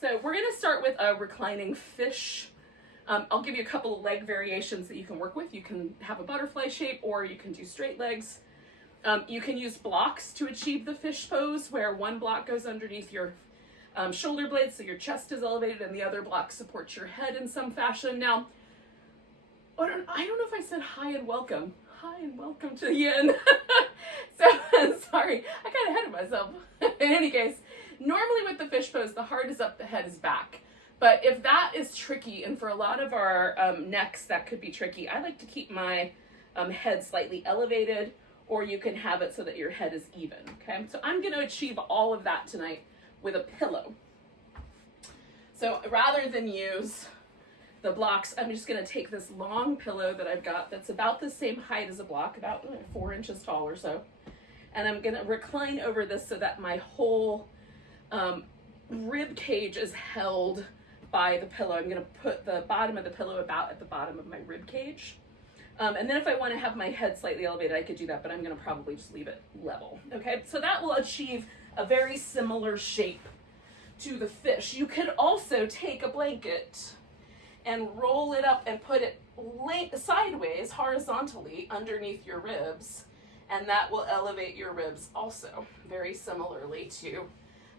So we're going to start with a reclining fish. I'll give you a couple of leg variations that you can work with. You can have a butterfly shape, or you can do straight legs. You can use blocks to achieve the fish pose, where one block goes underneath your shoulder blades so your chest is elevated, and the other block supports your head in some fashion. Now, I don't know if I said hi and welcome. Hi and welcome to Yin. So, sorry, I got ahead of myself. In any case, normally with the fish pose, the heart is up, the head is back. But if that is tricky, and for a lot of our necks that could be tricky, I like to keep my head slightly elevated, or you can have it so that your head is even, okay? So I'm gonna achieve all of that tonight with a pillow. So rather than use the blocks, I'm just gonna take this long pillow that I've got that's about the same height as a block, about 4 inches tall or so. And I'm gonna recline over this so that my whole rib cage is held by the pillow. I'm gonna put the bottom of the pillow about at the bottom of my rib cage. And then if I want to have my head slightly elevated, I could do that, but I'm going to probably just leave it level. Okay, so that will achieve a very similar shape to the fish. You could also take a blanket and roll it up and put it sideways, horizontally, underneath your ribs, and that will elevate your ribs also, very similarly to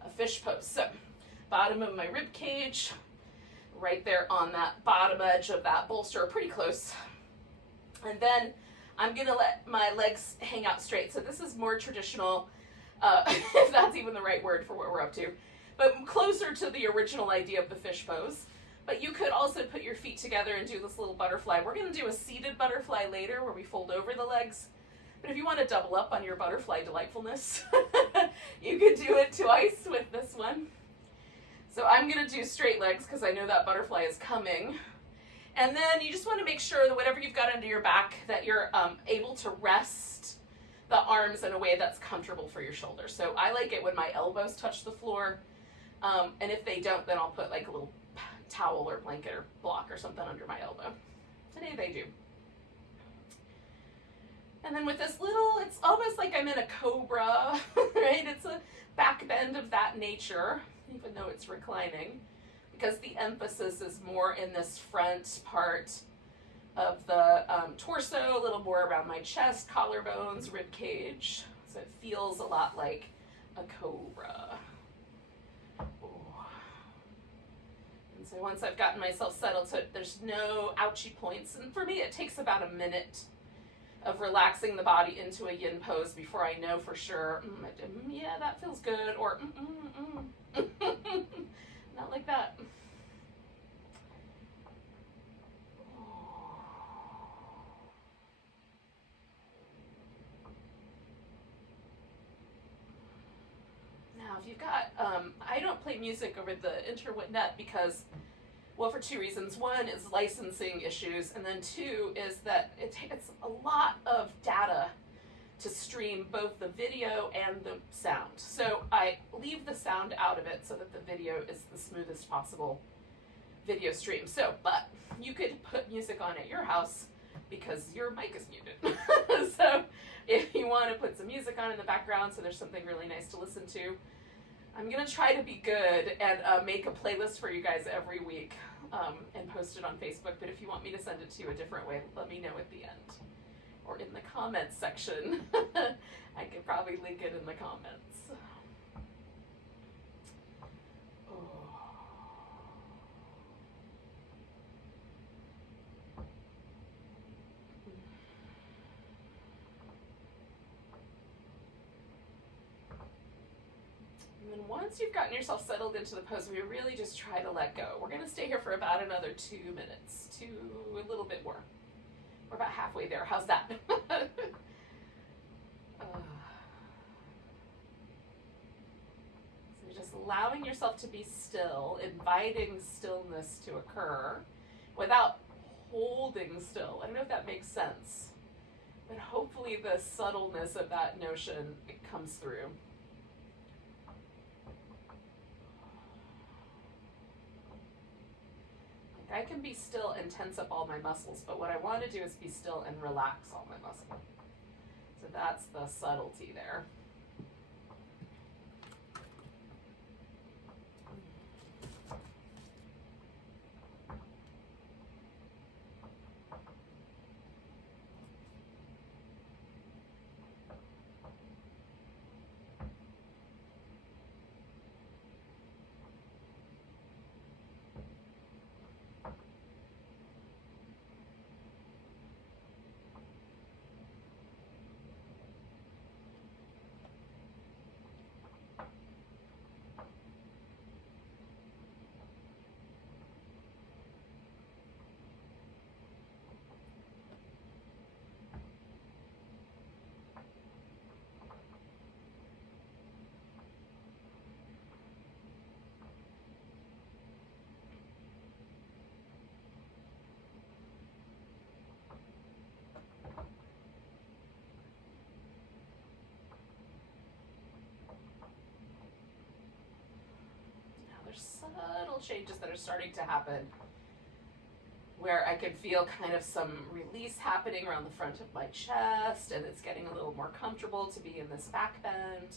a fish pose. So, bottom of my rib cage, right there on that bottom edge of that bolster, pretty close. And then I'm gonna let my legs hang out straight. So this is more traditional, if that's even the right word for what we're up to, but closer to the original idea of the fish pose. But you could also put your feet together and do this little butterfly. We're gonna do a seated butterfly later where we fold over the legs. But if you want to double up on your butterfly delightfulness, you could do it twice with this one. So I'm gonna do straight legs because I know that butterfly is coming. And then you just want to make sure that whatever you've got under your back, that you're able to rest the arms in a way that's comfortable for your shoulders. So I like it when my elbows touch the floor. And if they don't, then I'll put like a little towel or blanket or block or something under my elbow. Today they do. And then with this little, it's almost like I'm in a cobra, right? It's a back bend of that nature, even though it's reclining, because the emphasis is more in this front part of the torso, a little more around my chest, collarbones, rib cage. So it feels a lot like a cobra. Ooh. And so once I've gotten myself settled, so there's no ouchy points. And for me, it takes about a minute of relaxing the body into a yin pose before I know for sure, yeah, that feels good, or not like that. Now, if you've got, I don't play music over the internet because, well, for two reasons. One is licensing issues, and then two is that it takes a lot of data to stream both the video and the sound. So I leave the sound out of it so that the video is the smoothest possible video stream. So, but you could put music on at your house because your mic is muted. So if you want to put some music on in the background so there's something really nice to listen to, I'm going to try to be good and make a playlist for you guys every week and post it on Facebook. But if you want me to send it to you a different way, let me know at the end. Or in the comments section. I could probably link it in the comments. Oh. And then once you've gotten yourself settled into the pose, we really just try to let go. We're going to stay here for about another 2 minutes, a little bit more. We're about halfway there. How's that? So just allowing yourself to be still, inviting stillness to occur without holding still. I don't know if that makes sense, but hopefully the subtleness of that notion, it comes through. I can be still and tense up all my muscles, but what I want to do is be still and relax all my muscles. So that's the subtlety there. subtle changes that are starting to happen, where I can feel kind of some release happening around the front of my chest, and it's getting a little more comfortable to be in this back bend.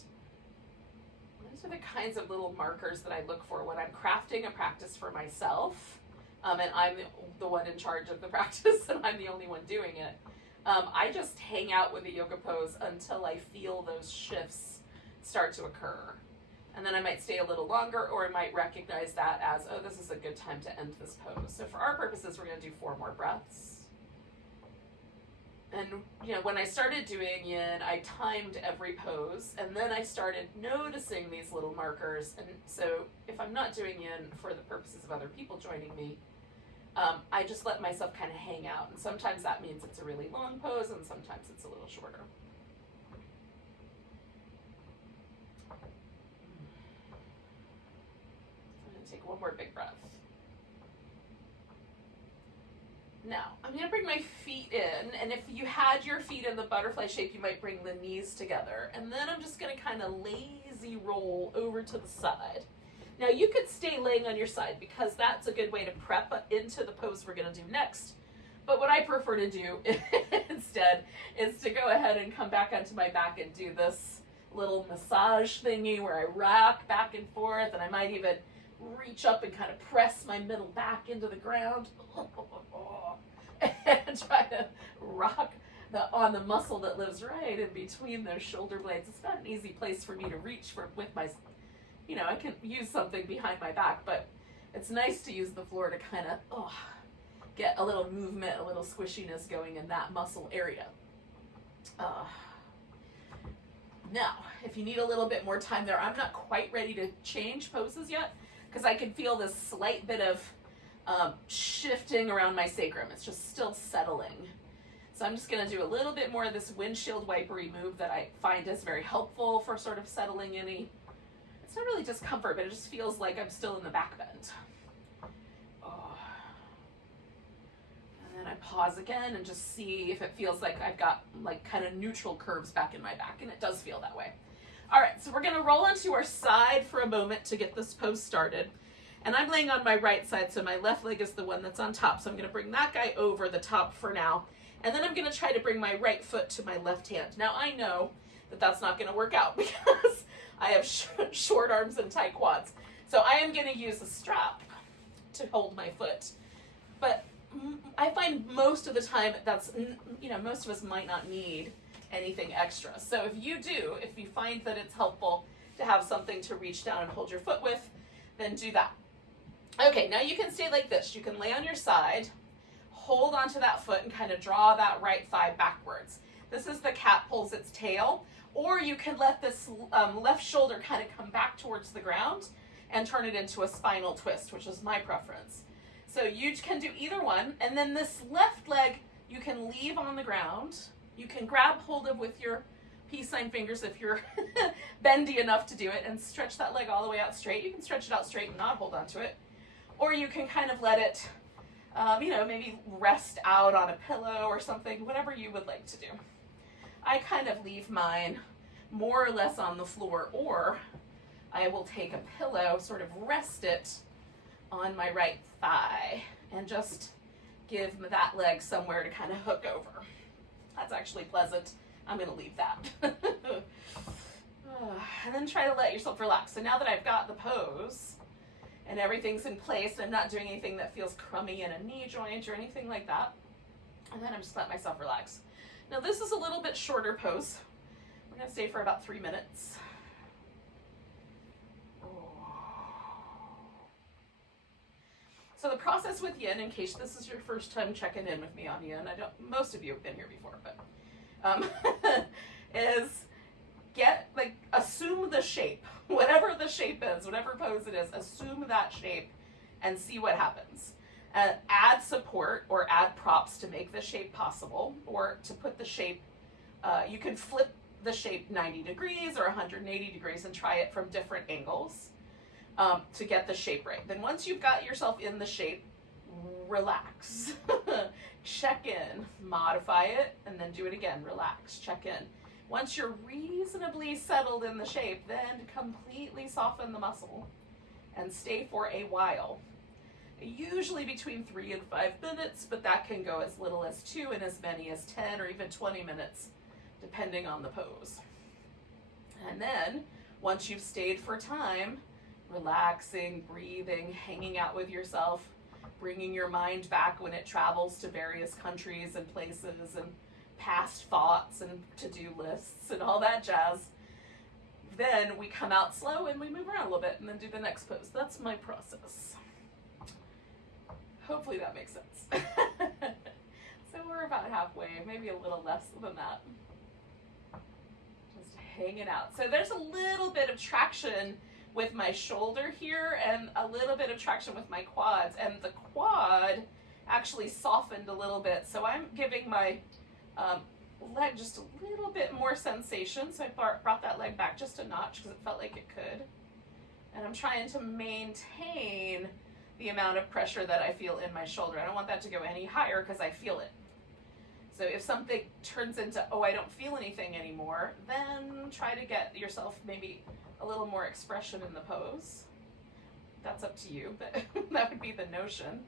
Those are the kinds of little markers that I look for when I'm crafting a practice for myself, and I'm the one in charge of the practice, and I'm the only one doing it. I just hang out with the yoga pose until I feel those shifts start to occur. And then I might stay a little longer, or I might recognize that as, oh, this is a good time to end this pose. So for our purposes, we're going to do 4 more breaths. And, when I started doing yin, I timed every pose, and then I started noticing these little markers. And so if I'm not doing yin for the purposes of other people joining me, I just let myself kind of hang out. And sometimes that means it's a really long pose, and sometimes it's a little shorter. Take one more big breath. Now, I'm going to bring my feet in, and if you had your feet in the butterfly shape, you might bring the knees together. And then I'm just going to kind of lazy roll over to the side. Now, you could stay laying on your side because that's a good way to prep into the pose we're going to do next. But what I prefer to do instead is to go ahead and come back onto my back and do this little massage thingy where I rock back and forth, and I might even reach up and kind of press my middle back into the ground and try to rock on the muscle that lives right in between those shoulder blades. It's not an easy place for me to reach with my, I can use something behind my back, but it's nice to use the floor to kind of get a little movement, a little squishiness going in that muscle area. Now, if you need a little bit more time there, I'm not quite ready to change poses yet, because I can feel this slight bit of shifting around my sacrum. It's just still settling. So I'm just going to do a little bit more of this windshield wipery move that I find is very helpful for sort of settling any. It's not really discomfort, but it just feels like I'm still in the back bend. And then I pause again and just see if it feels like I've got like kind of neutral curves back in my back, and it does feel that way. All right, so we're going to roll onto our side for a moment to get this pose started. And I'm laying on my right side, so my left leg is the one that's on top. So I'm going to bring that guy over the top for now. And then I'm going to try to bring my right foot to my left hand. Now, I know that that's not going to work out because I have short arms and tight quads. So I am going to use a strap to hold my foot. But I find most of the time that's, most of us might not need anything extra. So if you find that it's helpful to have something to reach down and hold your foot with, then do that. Okay, now you can stay like this. You can lay on your side, hold onto that foot, and kind of draw that right thigh backwards. This is the cat pulls its tail, or you can let this left shoulder kind of come back towards the ground and turn it into a spinal twist, which is my preference. So you can do either one, and then this left leg you can leave on the ground. You can grab hold of with your peace sign fingers if you're bendy enough to do it, and stretch that leg all the way out straight. You can stretch it out straight and not hold on to it. Or you can kind of let it, maybe rest out on a pillow or something, whatever you would like to do. I kind of leave mine more or less on the floor, or I will take a pillow, sort of rest it on my right thigh, and just give that leg somewhere to kind of hook over. That's actually pleasant. I'm going to leave that. And then try to let yourself relax. So now that I've got the pose and everything's in place, and I'm not doing anything that feels crummy in a knee joint or anything like that, and then I'm just letting myself relax. Now this is a little bit shorter pose. We're going to stay for about 3 minutes. So the process with yin, in case this is your first time checking in with me on yin, most of you have been here before, but is assume the shape, whatever the shape is, whatever pose it is, assume that shape and see what happens. Add support or add props to make the shape possible, or to put the shape, you can flip the shape 90 degrees or 180 degrees and try it from different angles. To get the shape right. Then once you've got yourself in the shape, relax. Check in, modify it, and then do it again. Relax, check in. Once you're reasonably settled in the shape, then completely soften the muscle and stay for a while. Usually between 3 and 5 minutes, but that can go as little as 2 and as many as 10 or even 20 minutes, depending on the pose. And then, once you've stayed for time, relaxing, breathing, hanging out with yourself, bringing your mind back when it travels to various countries and places and past thoughts and to-do lists and all that jazz, then we come out slow and we move around a little bit and then do the next pose. That's my process. Hopefully that makes sense. So we're about halfway, maybe a little less than that. Just hanging out. So there's a little bit of traction with my shoulder here and a little bit of traction with my quads, and the quad actually softened a little bit. So I'm giving my leg just a little bit more sensation. So I brought that leg back just a notch because it felt like it could. And I'm trying to maintain the amount of pressure that I feel in my shoulder. I don't want that to go any higher because I feel it. So if something turns into, oh, I don't feel anything anymore, then try to get yourself maybe a little more expression in the pose. That's up to you, but that would be the notion.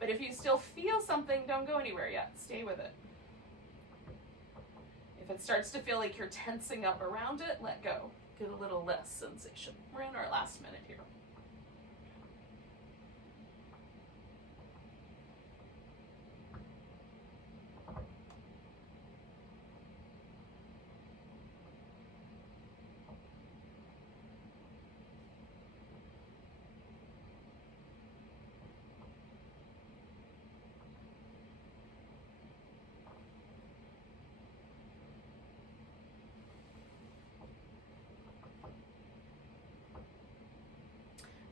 But if you still feel something, don't go anywhere yet. Stay with it. If it starts to feel like you're tensing up around it, let go. Get a little less sensation. We're in our last minute here.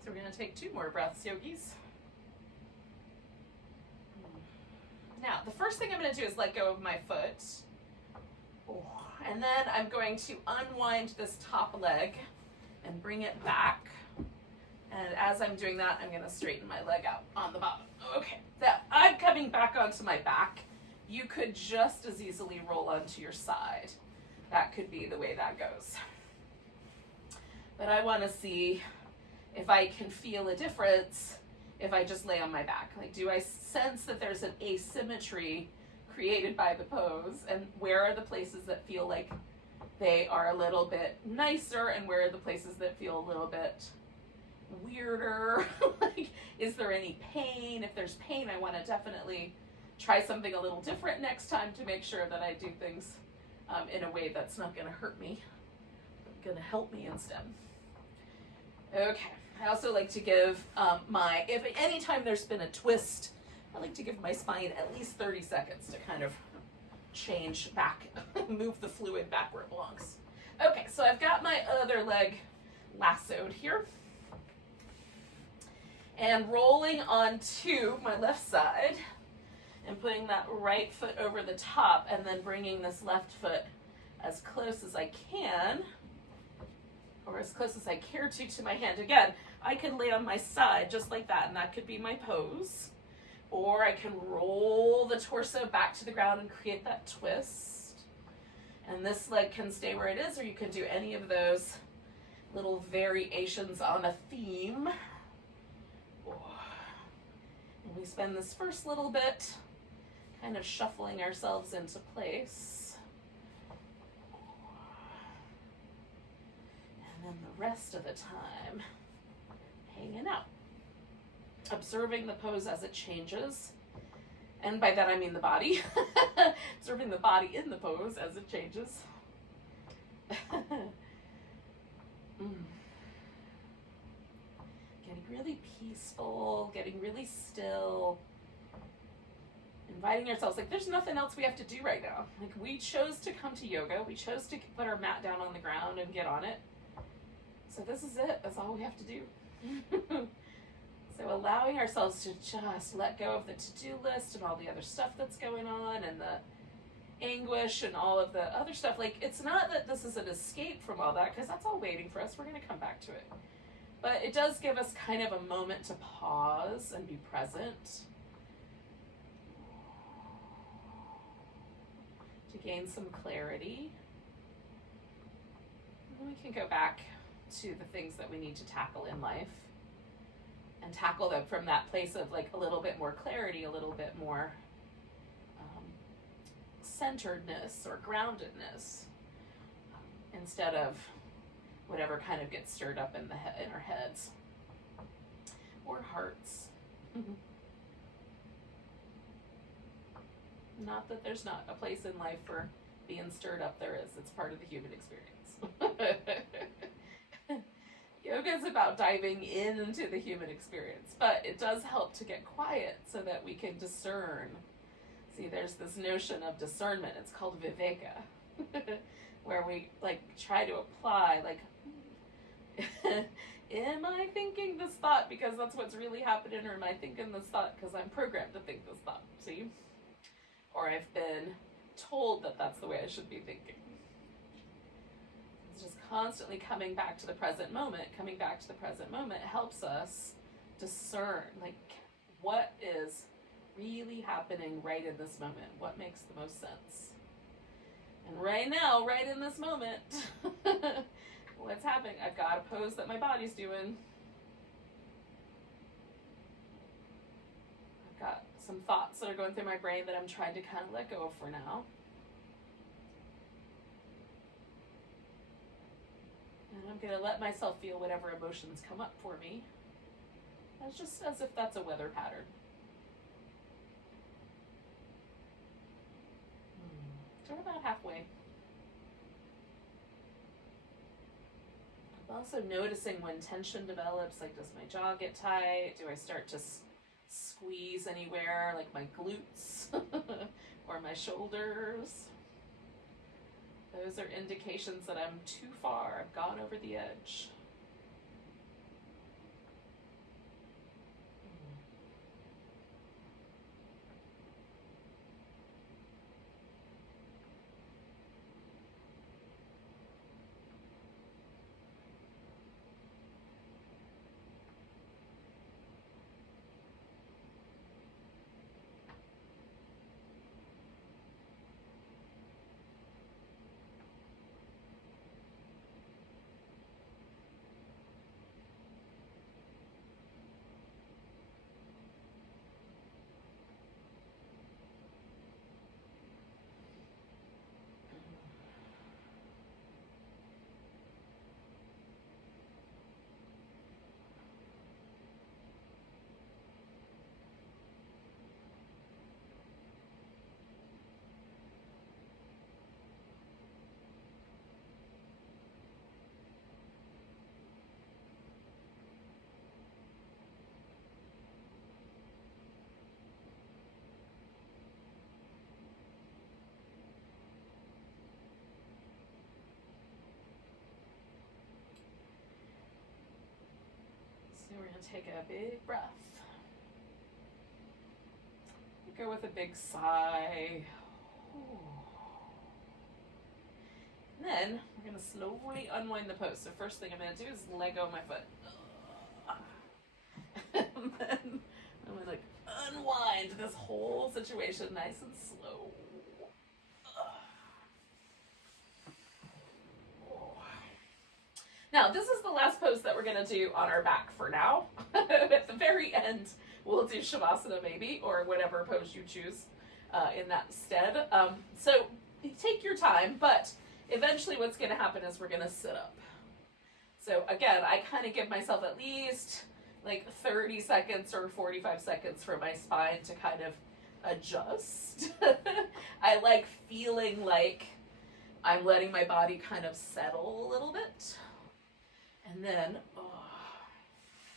So we're going to take 2 more breaths, yogis. Now, the first thing I'm going to do is let go of my foot. And then I'm going to unwind this top leg and bring it back. And as I'm doing that, I'm going to straighten my leg out on the bottom. Okay, now I'm coming back onto my back. You could just as easily roll onto your side. That could be the way that goes. But I want to see if I can feel a difference if I just lay on my back. Like, do I sense that there's an asymmetry created by the pose, and where are the places that feel like they are a little bit nicer, and where are the places that feel a little bit weirder? Like, is there any pain? If there's pain, I want to definitely try something a little different next time to make sure that I do things in a way that's not going to hurt me, but going to help me instead. Okay. I also like to give if anytime there's been a twist, I like to give my spine at least 30 seconds to kind of change back, move the fluid back where it belongs. Okay, so I've got my other leg lassoed here. And rolling onto my left side and putting that right foot over the top, and then bringing this left foot as close as I can, or as close as I care to my hand. Again, I can lay on my side just like that, and that could be my pose. Or I can roll the torso back to the ground and create that twist. And this leg can stay where it is, or you can do any of those little variations on a theme. And we spend this first little bit kind of shuffling ourselves into place. And then the rest of the time, hanging out, observing the pose as it changes. And by that I mean the body. Observing the body in the pose as it changes. Getting really peaceful, getting really still. Inviting ourselves, like, there's nothing else we have to do right now. Like, we chose to come to yoga. We chose to put our mat down on the ground and get on it. So this is it. That's all we have to do. So allowing ourselves to just let go of the to-do list and all the other stuff that's going on, and the anguish and all of the other stuff. Like, it's not that this is an escape from all that, because that's all waiting for us. We're going to come back to it. But it does give us kind of a moment to pause and be present, to gain some clarity. And then we can go back to the things that we need to tackle in life. and tackle them from that place of like a little bit more clarity, a little bit more centeredness or groundedness, instead of whatever kind of gets stirred up in our heads or hearts. Not that there's not a place in life for being stirred up, there is. It's part of the human experience. Yoga is about diving into the human experience, but it does help to get quiet so that we can discern. See, there's this notion of discernment. It's called viveka, where we like try to apply, like, am I thinking this thought because that's what's really happening, or am I thinking this thought because I'm programmed to think this thought? See? Or I've been told that that's the way I should be thinking. It's just constantly coming back to the present moment. Coming back to the present moment helps us discern, like, what is really happening right in this moment? What makes the most sense? And right now, right in this moment, what's happening? I've got a pose that my body's doing. I've got some thoughts that are going through my brain that I'm trying to kind of let go of for now. And I'm going to let myself feel whatever emotions come up for me. That's just as if that's a weather pattern. So we're about halfway. I'm also noticing when tension develops, like, does my jaw get tight? Do I start to squeeze anywhere, like my glutes or my shoulders? Those are indications that I'm too far. I've gone over the edge. So we're going to take a big breath. Go with a big sigh. And then we're going to slowly unwind the pose. So first thing I'm going to do is let go of my foot. And then I'm going to like unwind this whole situation nice and slow. Now, this is the last pose that we're going to do on our back for now. At the very end, we'll do Shavasana maybe, or whatever pose you choose in that stead. So take your time, but eventually what's going to happen is we're going to sit up. So again, I kind of give myself at least like 30 seconds or 45 seconds for my spine to kind of adjust. I like feeling like I'm letting my body kind of settle a little bit. And then,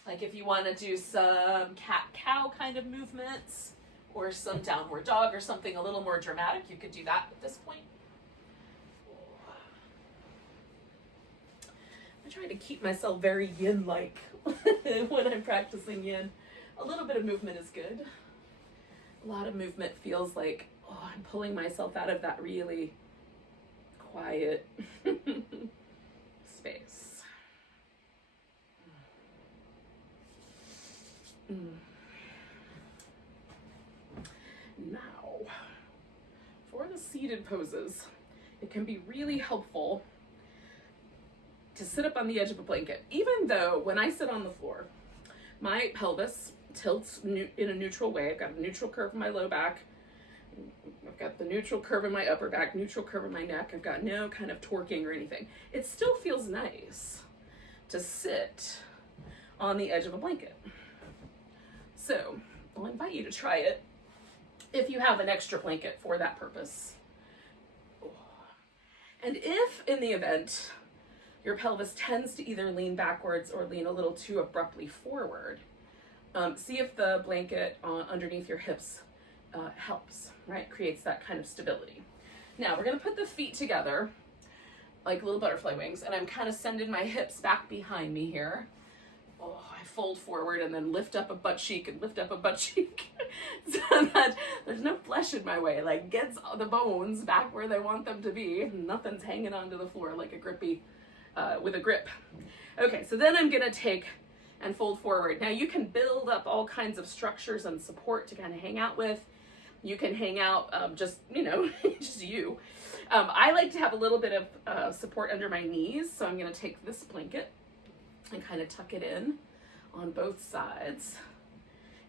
like if you want to do some cat-cow kind of movements or some downward dog or something a little more dramatic, you could do that at this point. I try to keep myself very yin-like when I'm practicing yin. A little bit of movement is good. A lot of movement feels like, I'm pulling myself out of that really quiet space. Now, for the seated poses, it can be really helpful to sit up on the edge of a blanket. Even though when I sit on the floor, My pelvis tilts in a neutral way. I've got a neutral curve in my low back. I've got the neutral curve in my upper back, neutral curve in my neck. I've got no kind of torquing or anything. It still feels nice to sit on the edge of a blanket. So I'll invite you to try it if you have an extra blanket for that purpose. And if in the event your pelvis tends to either lean backwards or lean a little too abruptly forward, see if the blanket underneath your hips helps, right? Creates that kind of stability. Now we're gonna put the feet together like little butterfly wings, and I'm kind of sending my hips back behind me here. Oh, I fold forward and then lift up a butt cheek and lift up a butt cheek so that there's no flesh in my way, like gets the bones back where they want them to be. Nothing's hanging onto the floor like a grippy, with a grip. Okay, so then I'm gonna take and fold forward. Now you can build up all kinds of structures and support to kind of hang out with. You can hang out just, you know, just you. I like to have a little bit of support under my knees, so I'm gonna take this blanket and kind of tuck it in on both sides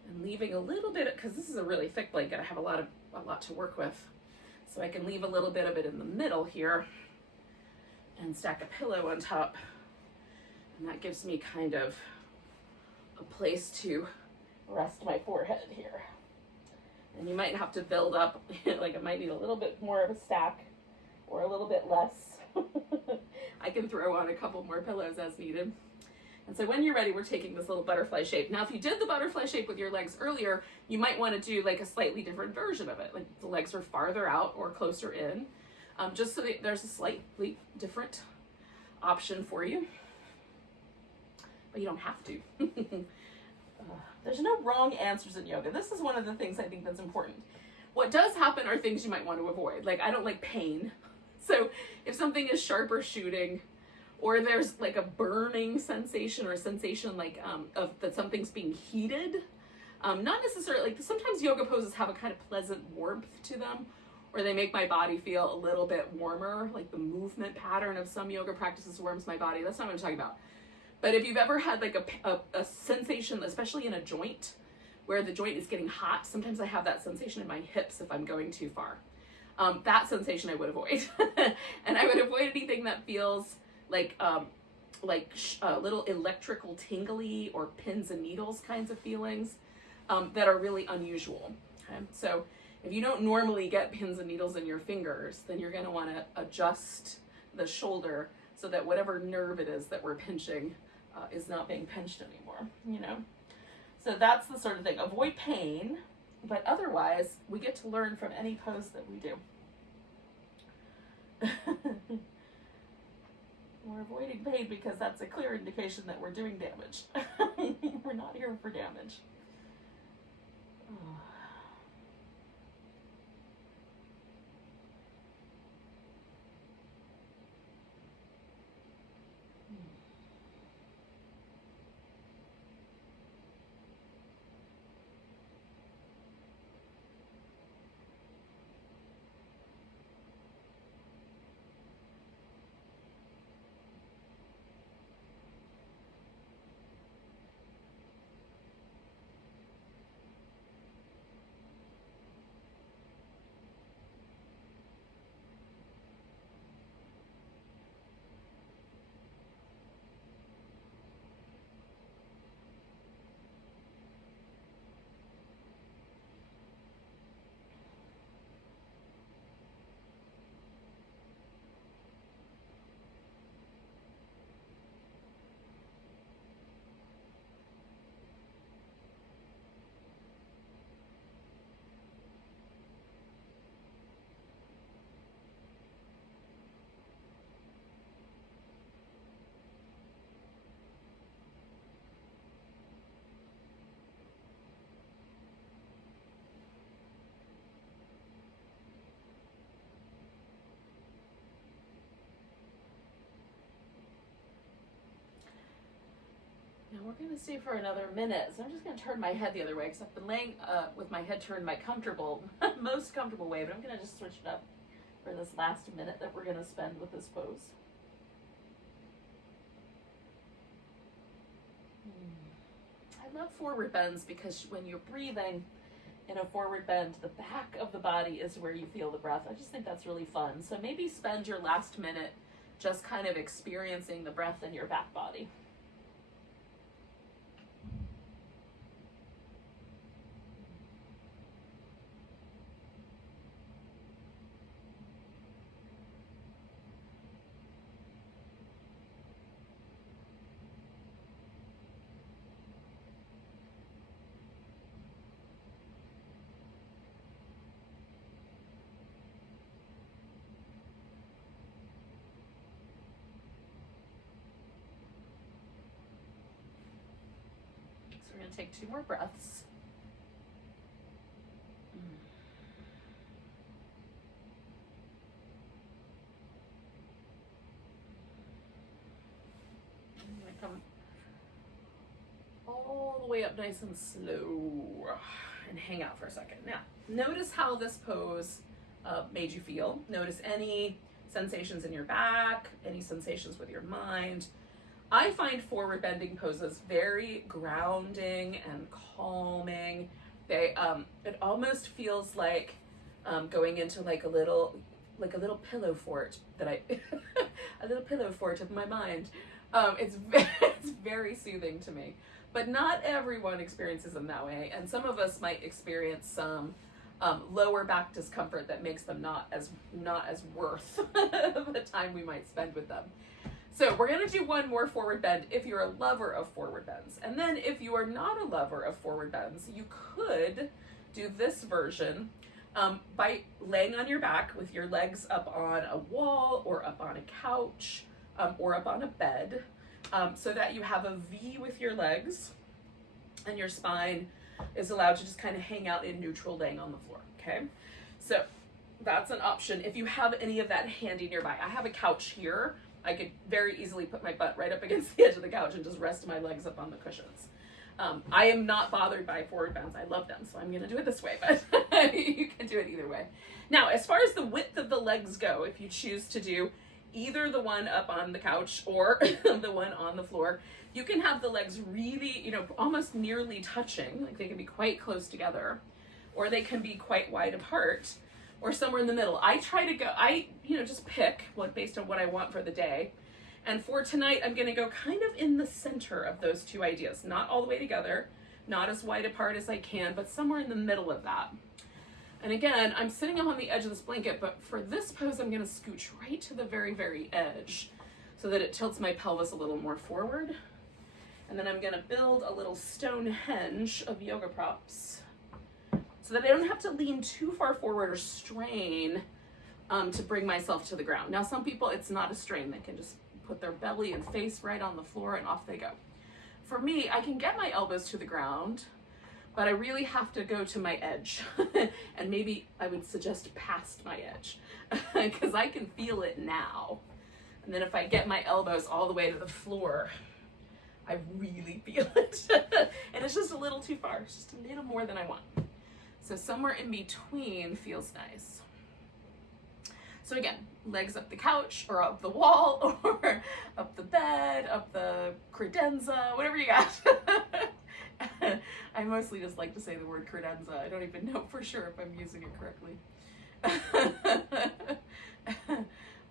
and leaving a little bit, because this is a really thick blanket, I have a lot to work with. So I can leave a little bit of it in the middle here and stack a pillow on top. And that gives me kind of a place to rest my forehead here. And you might have to build up, like I might need a little bit more of a stack or a little bit less. I can throw on a couple more pillows as needed. And so when you're ready, we're taking this little butterfly shape. Now, if you did the butterfly shape with your legs earlier, you might want to do like a slightly different version of it. Like the legs are farther out or closer in, just so that there's a slightly different option for you. But you don't have to. There's no wrong answers in yoga. This is one of the things I think that's important. What does happen are things you might want to avoid. Like, I don't like pain. So if something is sharp or shooting, or there's like a burning sensation or a sensation like of that something's being heated, not necessarily, like sometimes yoga poses have a kind of pleasant warmth to them, or they make my body feel a little bit warmer, like the movement pattern of some yoga practices warms my body. That's not what I'm talking about. But if you've ever had like a sensation, especially in a joint, where the joint is getting hot, sometimes I have that sensation in my hips if I'm going too far. That sensation I would avoid. And I would avoid anything that feels like little electrical tingly or pins and needles kinds of feelings that are really unusual. Okay? So if you don't normally get pins and needles in your fingers, then you're going to want to adjust the shoulder so that whatever nerve it is that we're pinching is not being pinched anymore, you know? So that's the sort of thing. Avoid pain, but otherwise we get to learn from any pose that we do. We're avoiding pain because that's a clear indication that we're doing damage. We're not here for damage. Now we're going to stay for another minute, so I'm just going to turn my head the other way because I've been laying with my head turned my most comfortable way, but I'm going to just switch it up for this last minute that we're going to spend with this pose. I I love forward bends because when you're breathing in a forward bend, the back of the body is where you feel the breath. I just think that's really fun. So maybe spend your last minute just kind of experiencing the breath in your back body. So we're going to take 2 more breaths. I'm going to come all the way up nice and slow and hang out for a second. Now, notice how this pose made you feel. Notice any sensations in your back, any sensations with your mind. I find forward bending poses very grounding and calming. They it almost feels like going into like a little pillow fort that I a little pillow fort of my mind. It's very soothing to me, but not everyone experiences them that way, and some of us might experience some lower back discomfort that makes them not as worth the time we might spend with them. So we're going to do 1 more forward bend if you're a lover of forward bends. And then if you are not a lover of forward bends, you could do this version by laying on your back with your legs up on a wall or up on a couch or up on a bed, so that you have a V with your legs and your spine is allowed to just kind of hang out in neutral laying on the floor, okay? So that's an option if you have any of that handy nearby. I have a couch here. I could very easily put my butt right up against the edge of the couch and just rest my legs up on the cushions. I am not bothered by forward bends. I love them, so I'm going to do it this way, but you can do it either way. Now, as far as the width of the legs go, if you choose to do either the one up on the couch or the one on the floor, you can have the legs really, almost nearly touching, like they can be quite close together, or they can be quite wide apart, or somewhere in the middle. I try to go, just pick based on what I want for the day. And for tonight, I'm gonna go kind of in the center of those 2 ideas, not all the way together, not as wide apart as I can, but somewhere in the middle of that. And again, I'm sitting up on the edge of this blanket, but for this pose, I'm gonna scooch right to the very, very edge so that it tilts my pelvis a little more forward. And then I'm gonna build a little Stonehenge of yoga props so that I don't have to lean too far forward or strain to bring myself to the ground. Now, some people, it's not a strain. They can just put their belly and face right on the floor and off they go. For me, I can get my elbows to the ground, but I really have to go to my edge. And maybe I would suggest past my edge because I can feel it now. And then if I get my elbows all the way to the floor, I really feel it. And it's just a little too far. It's just a little more than I want. So somewhere in between feels nice. So again, legs up the couch or up the wall or up the bed, up the credenza, whatever you got. I mostly just like to say the word credenza. I don't even know for sure if I'm using it correctly.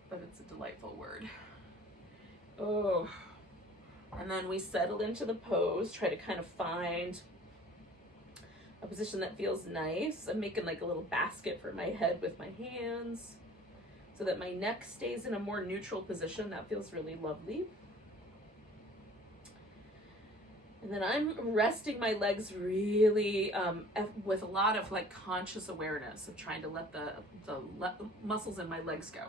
But it's a delightful word. Oh. And then we settle into the pose, try to kind of find a position that feels nice. I'm making like a little basket for my head with my hands so that my neck stays in a more neutral position. That feels really lovely. And then I'm resting my legs really with a lot of like conscious awareness of trying to let the muscles in my legs go.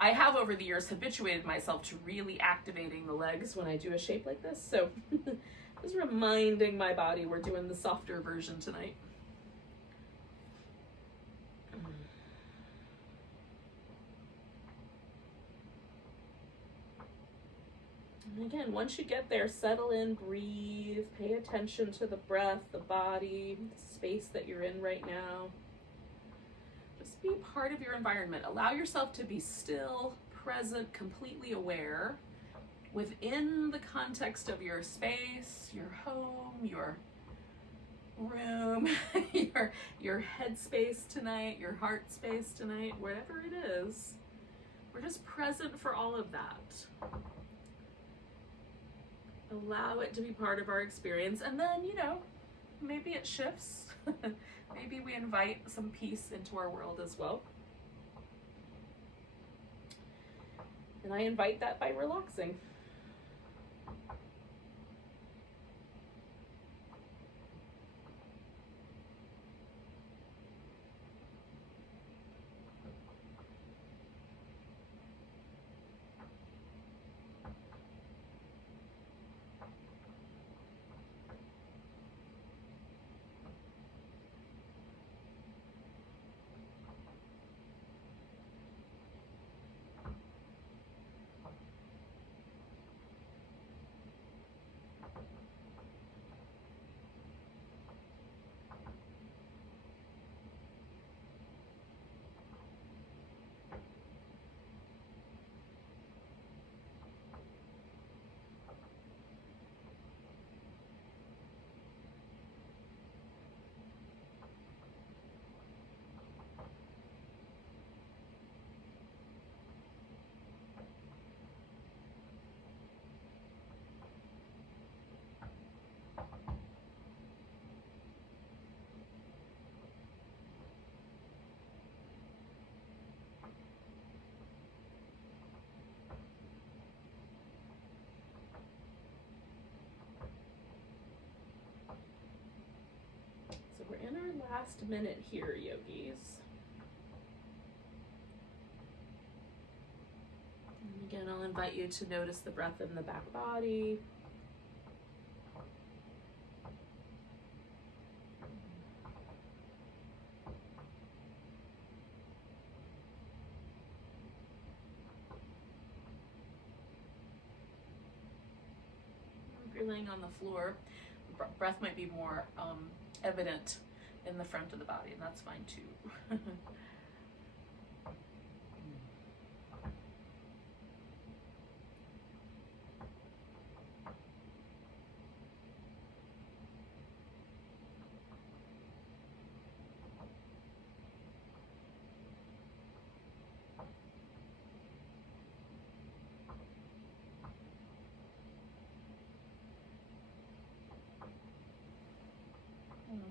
I have over the years habituated myself to really activating the legs when I do a shape like this. So just reminding my body we're doing the softer version tonight. And again, once you get there, settle in, breathe, pay attention to the breath, the body, the space that you're in right now. Just be part of your environment. Allow yourself to be still, present, completely aware within the context of your space, your home, your room, your head space tonight, your heart space tonight, whatever it is, we're just present for all of that. Allow it to be part of our experience, and then, you know, maybe it shifts. Maybe we invite some peace into our world as well. And I invite that by relaxing. So we're in our last minute here, yogis. And again, I'll invite you to notice the breath in the back body. If you're laying on the floor, breath might be more evident in the front of the body, and that's fine too.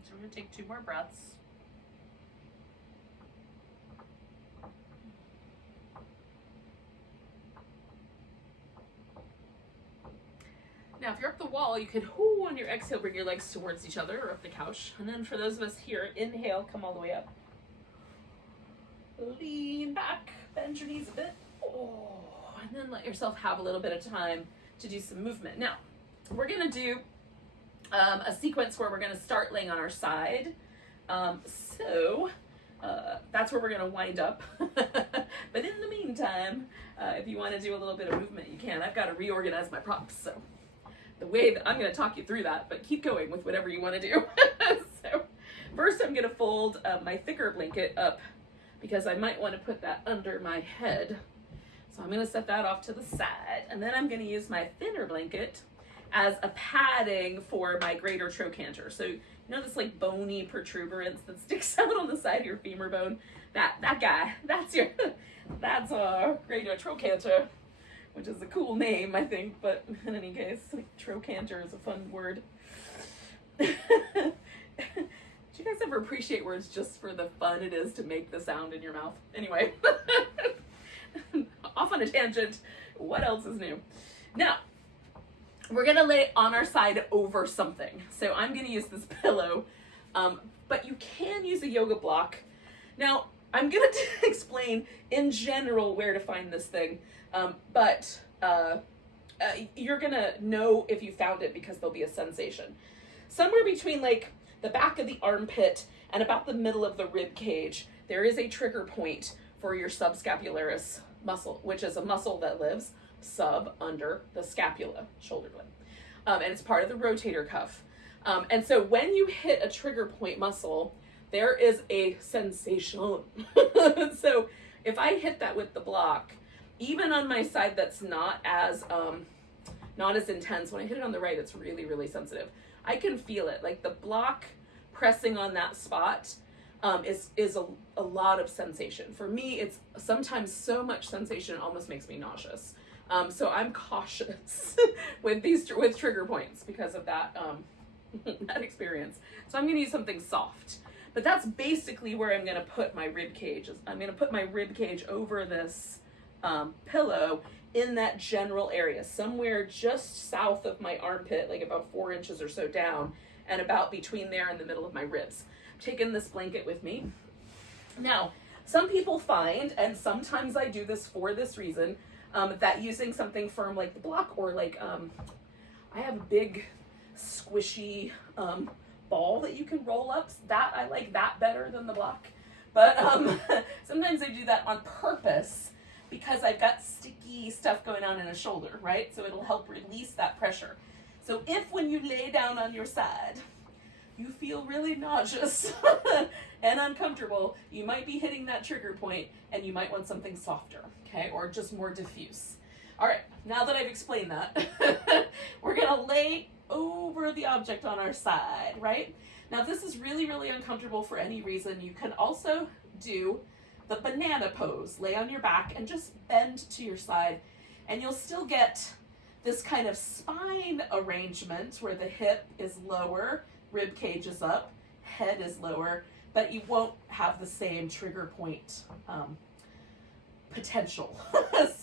So we're going to take 2 more breaths. Now, if you're up the wall, you could on your exhale, bring your legs towards each other or up the couch. And then for those of us here, inhale, come all the way up. Lean back, bend your knees a bit. Oh, and then let yourself have a little bit of time to do some movement. Now, we're going to do a sequence where we're going to start laying on our side. So that's where we're going to wind up. But in the meantime, if you want to do a little bit of movement, you can. I've got to reorganize my props. So the way that I'm going to talk you through that, but keep going with whatever you want to do. So first I'm going to fold my thicker blanket up because I might want to put that under my head. So I'm going to set that off to the side. And then I'm going to use my thinner blanket as a padding for my greater trochanter. So you know this like bony protuberance that sticks out on the side of your femur bone? That guy, that's a greater trochanter, which is a cool name, I think, but in any case, like, trochanter is a fun word. Do you guys ever appreciate words just for the fun it is to make the sound in your mouth? Anyway, off on a tangent. What else is new? Now, we're gonna lay on our side over something. So I'm gonna use this pillow, but you can use a yoga block. Now, I'm gonna explain in general where to find this thing, but you're gonna know if you found it because there'll be a sensation. Somewhere between like the back of the armpit and about the middle of the rib cage, there is a trigger point for your subscapularis muscle, which is a muscle that lives under the scapula, shoulder blade. And it's part of the rotator cuff. And so when you hit a trigger point muscle, there is a sensation. So if I hit that with the block, even on my side that's not as not as intense. When I hit it on the right, it's really, really sensitive. I can feel it, like the block pressing on that spot is a lot of sensation. For me, it's sometimes so much sensation it almost makes me nauseous. So I'm cautious with trigger points because of that that experience. So I'm going to use something soft. But that's basically where I'm going to put my rib cage. I'm going to put my rib cage over this pillow in that general area, somewhere just south of my armpit, like about 4 inches or so down, and about between there and the middle of my ribs. I'm taking this blanket with me. Now, some people find, and sometimes I do this for this reason, that using something firm like the block, or like I have a big squishy ball that you can roll up. That I like that better than the block. But sometimes I do that on purpose because I've got sticky stuff going on in a shoulder, right? So it'll help release that pressure. So if when you lay down on your side, you feel really nauseous and uncomfortable, you might be hitting that trigger point and you might want something softer, okay? Or just more diffuse. All right, now that I've explained that, we're gonna lay over the object on our side, right? Now, if this is really, really uncomfortable for any reason, you can also do the banana pose. Lay on your back and just bend to your side, and you'll still get this kind of spine arrangement where the hip is lower, rib cage is up, head is lower, but you won't have the same trigger point potential.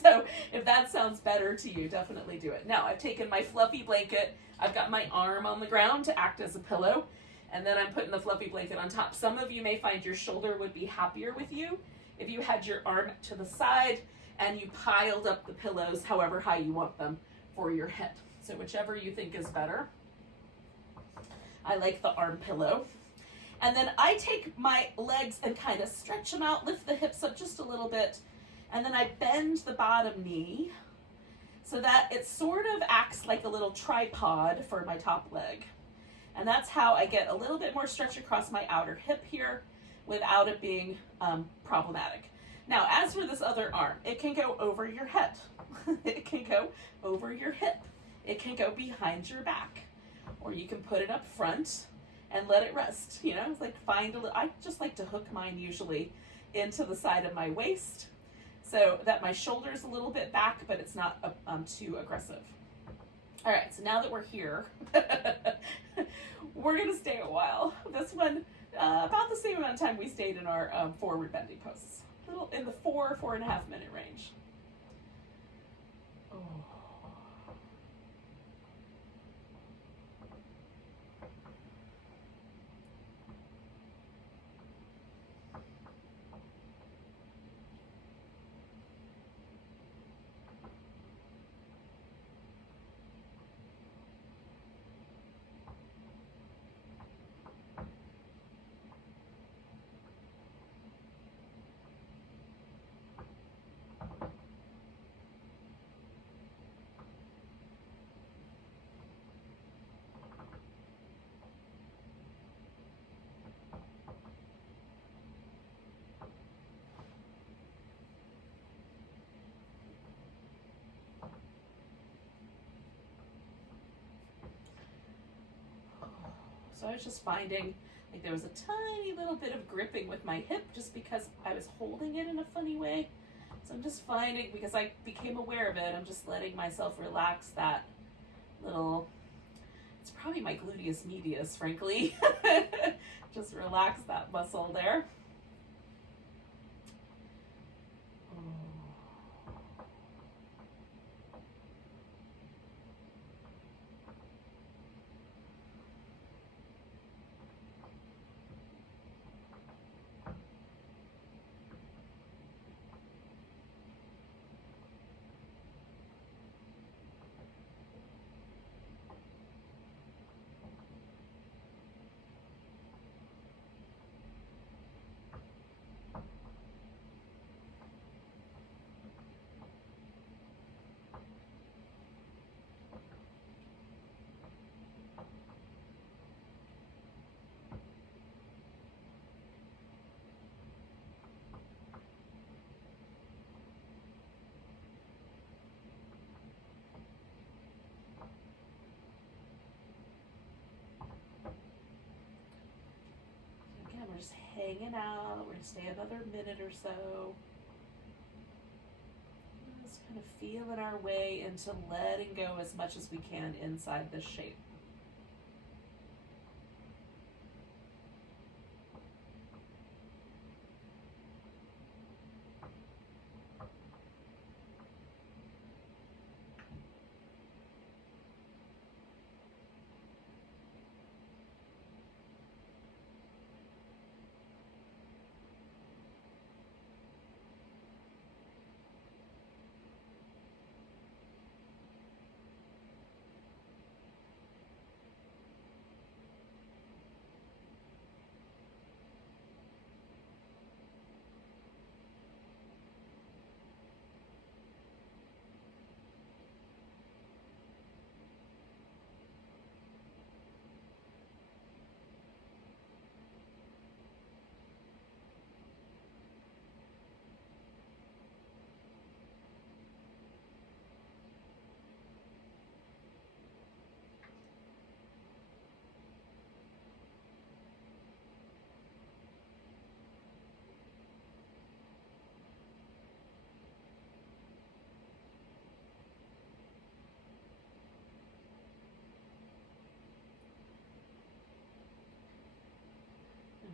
So if that sounds better to you, definitely do it. Now, I've taken my fluffy blanket, I've got my arm on the ground to act as a pillow, and then I'm putting the fluffy blanket on top. Some of you may find your shoulder would be happier with you if you had your arm to the side and you piled up the pillows however high you want them for your head. So whichever you think is better. I like the arm pillow. And then I take my legs and kind of stretch them out, lift the hips up just a little bit, and then I bend the bottom knee so that it sort of acts like a little tripod for my top leg. And that's how I get a little bit more stretch across my outer hip here without it being problematic. Now, as for this other arm, it can go over your head. It can go over your hip. It can go behind your back. Or you can put it up front and let it rest. You know, it's like I just like to hook mine usually into the side of my waist so that my shoulder's a little bit back, but it's not too aggressive. All right, so now that we're here, we're gonna stay a while. This one, about the same amount of time we stayed in our forward bending poses. A little in the 4.5 minute range. Oh. So I was just finding like there was a tiny little bit of gripping with my hip just because I was holding it in a funny way. So I'm just finding, because I became aware of it, I'm just letting myself relax that little, it's probably my gluteus medius, frankly. Just relax that muscle there. we're just hanging out. We're going to stay another minute or so. Just kind of feeling our way into letting go as much as we can inside this shape.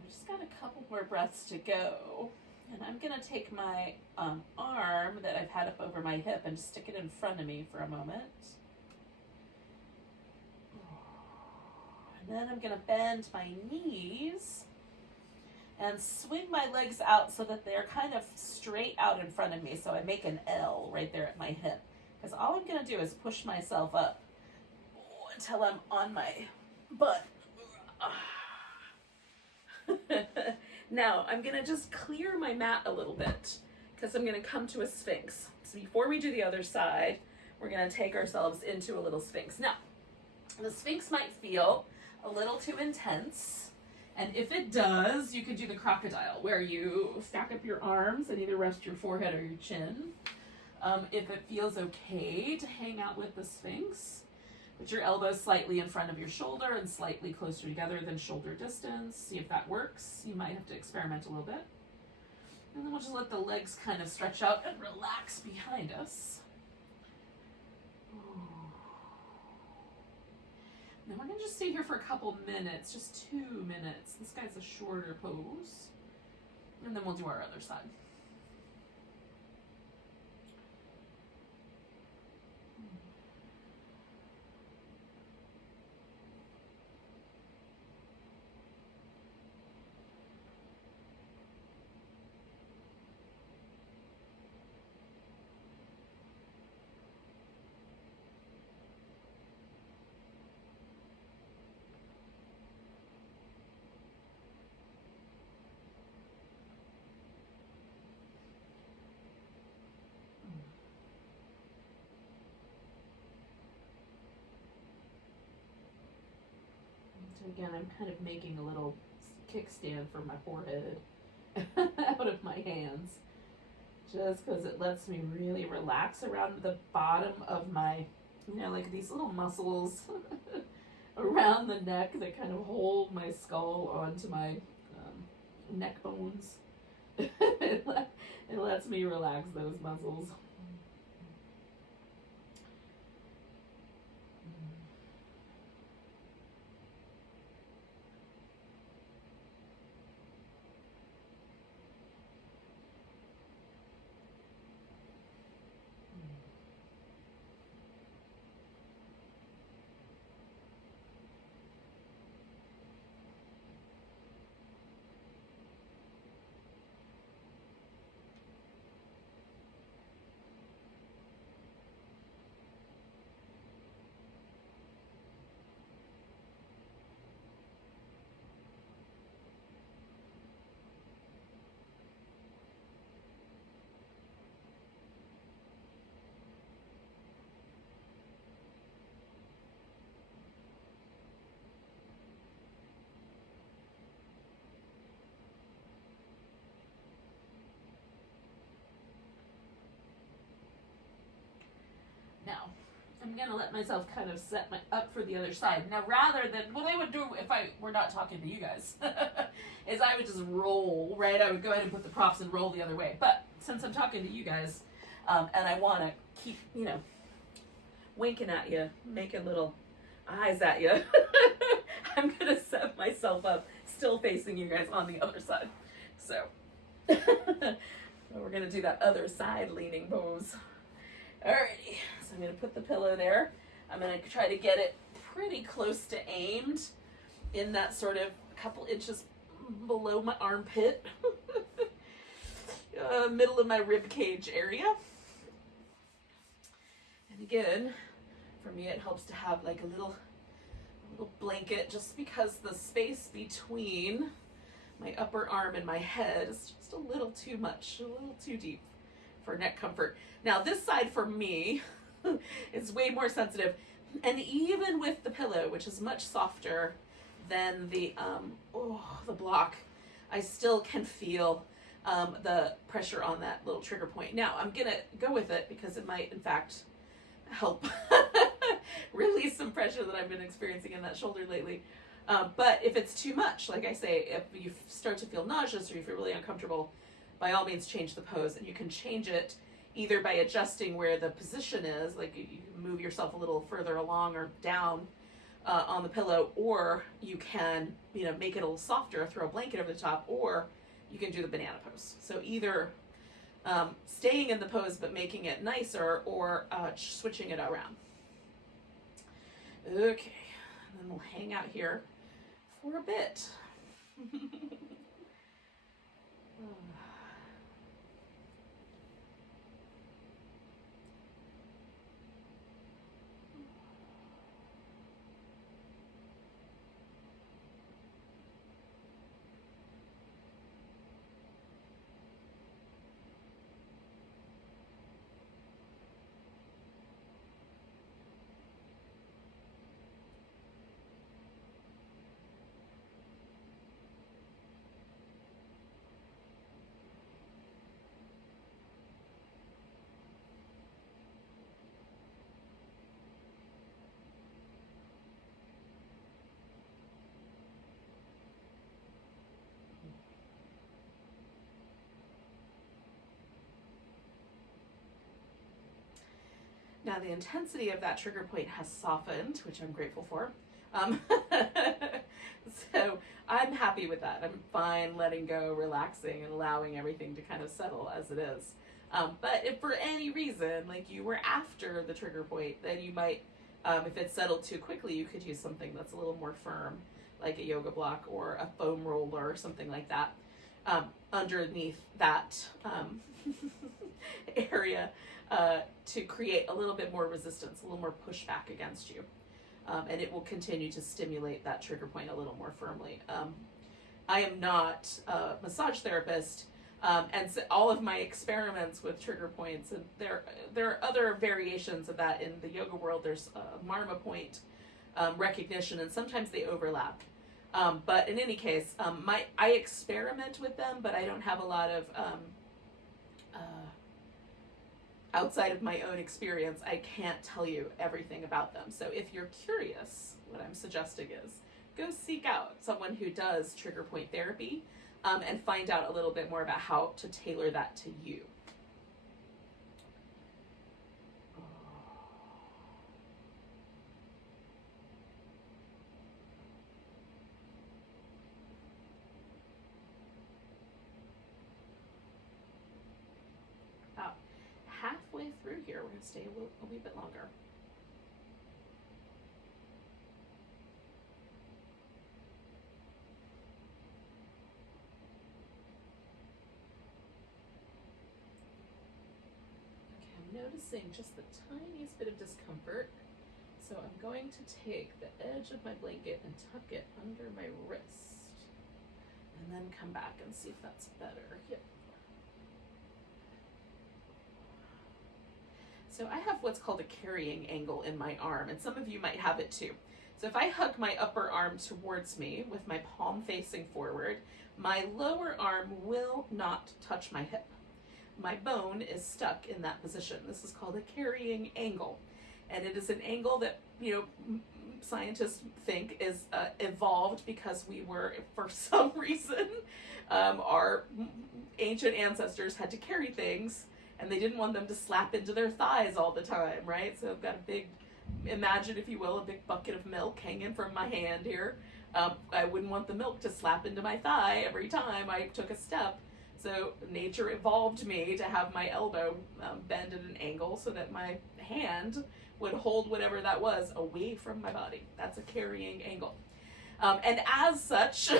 Just got a couple more breaths to go, and I'm going to take my arm that I've had up over my hip and stick it in front of me for a moment. And then I'm going to bend my knees and swing my legs out so that they're kind of straight out in front of me, so I make an L right there at my hip. Because all I'm going to do is push myself up until I'm on my butt. Now, I'm going to just clear my mat a little bit because I'm going to come to a sphinx. So before we do the other side, we're going to take ourselves into a little sphinx. Now, the sphinx might feel a little too intense. And if it does, you could do the crocodile where you stack up your arms and either rest your forehead or your chin. If it feels okay to hang out with the sphinx, put your elbows slightly in front of your shoulder and slightly closer together than shoulder distance. See if that works. You might have to experiment a little bit. And then we'll just let the legs kind of stretch out and relax behind us. Now we're going to just stay here for a couple minutes, just 2 minutes. This guy's a shorter pose. And then we'll do our other side. So again, I'm kind of making a little kickstand for my forehead out of my hands, just because it lets me really relax around the bottom of my, like these little muscles around the neck that kind of hold my skull onto my neck bones. It lets me relax those muscles. Now, I'm going to let myself kind of set up for the other side. Now, rather than, what I would do if I were not talking to you guys, is I would just roll, right? I would go ahead and put the props and roll the other way. But since I'm talking to you guys, and I want to keep, you know, winking at you, making little eyes at you, I'm going to set myself up, still facing you guys on the other side. So we're going to do that other side leaning pose. Alrighty, so I'm going to put the pillow there. I'm going to try to get it pretty close to aimed in that sort of couple inches below my armpit, middle of my rib cage area. And again, for me, it helps to have like a little blanket, just because the space between my upper arm and my head is just a little too much, a little too deep for neck comfort. Now this side for me is way more sensitive, and even with the pillow, which is much softer than the block, I still can feel the pressure on that little trigger point. Now I'm gonna go with it because it might in fact help release some pressure that I've been experiencing in that shoulder lately. But if it's too much, like I say, if you start to feel nauseous or you feel really uncomfortable, by all means change the pose. And you can change it either by adjusting where the position is, like you move yourself a little further along or down on the pillow, or you can, you know, make it a little softer, throw a blanket over the top, or you can do the banana pose. So either staying in the pose but making it nicer, or switching it around. Okay, and then we'll hang out here for a bit. Now the intensity of that trigger point has softened, which I'm grateful for. So I'm happy with that. I'm fine letting go, relaxing, and allowing everything to kind of settle as it is. But if for any reason, like you were after the trigger point, then you might, if it settled too quickly, you could use something that's a little more firm, like a yoga block or a foam roller or something like that, underneath that area, to create a little bit more resistance, a little more pushback against you. And it will continue to stimulate that trigger point a little more firmly. I am not a massage therapist, and so all of my experiments with trigger points, and there are other variations of that in the yoga world. There's marma point recognition, and sometimes they overlap. But in any case, I experiment with them, but I don't have a lot of outside of my own experience. I can't tell you everything about them. So if you're curious, what I'm suggesting is go seek out someone who does trigger point therapy, and find out a little bit more about how to tailor that to you. About halfway through here, we're going to stay a wee bit longer. Noticing just the tiniest bit of discomfort, so I'm going to take the edge of my blanket and tuck it under my wrist, and then come back and see if that's better. Yep. So I have what's called a carrying angle in my arm, and some of you might have it too. So if I hug my upper arm towards me with my palm facing forward, my lower arm will not touch my hip. My bone is stuck in that position. This is called a carrying angle. And it is an angle that, scientists think is evolved because we were, for some reason, our ancient ancestors had to carry things and they didn't want them to slap into their thighs all the time, right? So I've got a big, imagine if you will, a big bucket of milk hanging from my hand here. I wouldn't want the milk to slap into my thigh every time I took a step. So nature evolved me to have my elbow bend at an angle so that my hand would hold whatever that was away from my body. That's a carrying angle. And as such,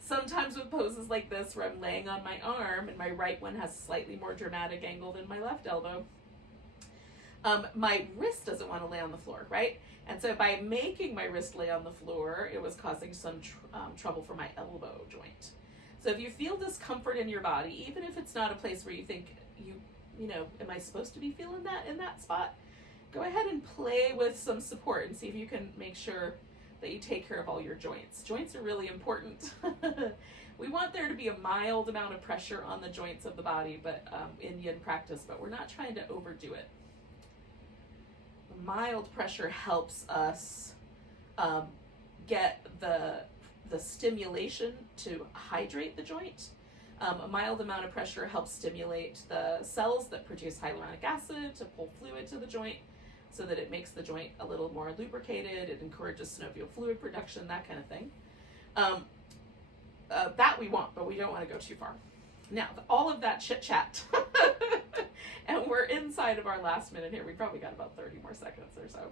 sometimes with poses like this where I'm laying on my arm and my right one has a slightly more dramatic angle than my left elbow, my wrist doesn't want to lay on the floor, right? And so by making my wrist lay on the floor, it was causing some trouble for my elbow joint. So if you feel discomfort in your body, even if it's not a place where you think, you know, am I supposed to be feeling that in that spot? Go ahead and play with some support and see if you can make sure that you take care of all your joints. Joints are really important. We want there to be a mild amount of pressure on the joints of the body, but in yin practice, but we're not trying to overdo it. Mild pressure helps us get the stimulation to hydrate the joint. A mild amount of pressure helps stimulate the cells that produce hyaluronic acid to pull fluid to the joint so that it makes the joint a little more lubricated. It encourages synovial fluid production, that kind of thing. That we want, but we don't want to go too far. Now, all of that chit chat, and we're inside of our last minute here. We probably got about 30 more seconds or so.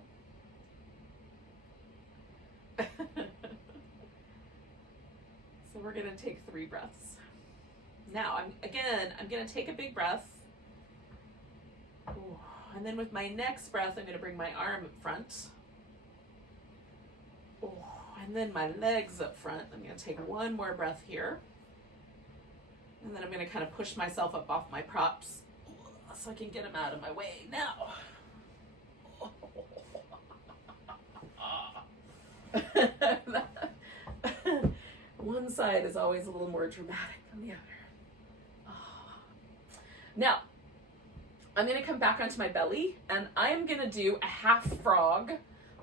So we're going to take 3 breaths. Now, I'm going to take a big breath. Ooh. And then with my next breath, I'm going to bring my arm up front. Ooh. And then my legs up front. I'm going to take one more breath here. And then I'm going to kind of push myself up off my props so I can get them out of my way. Now. One side is always a little more dramatic than the other. Now, I'm going to come back onto my belly, and I'm going to do a half frog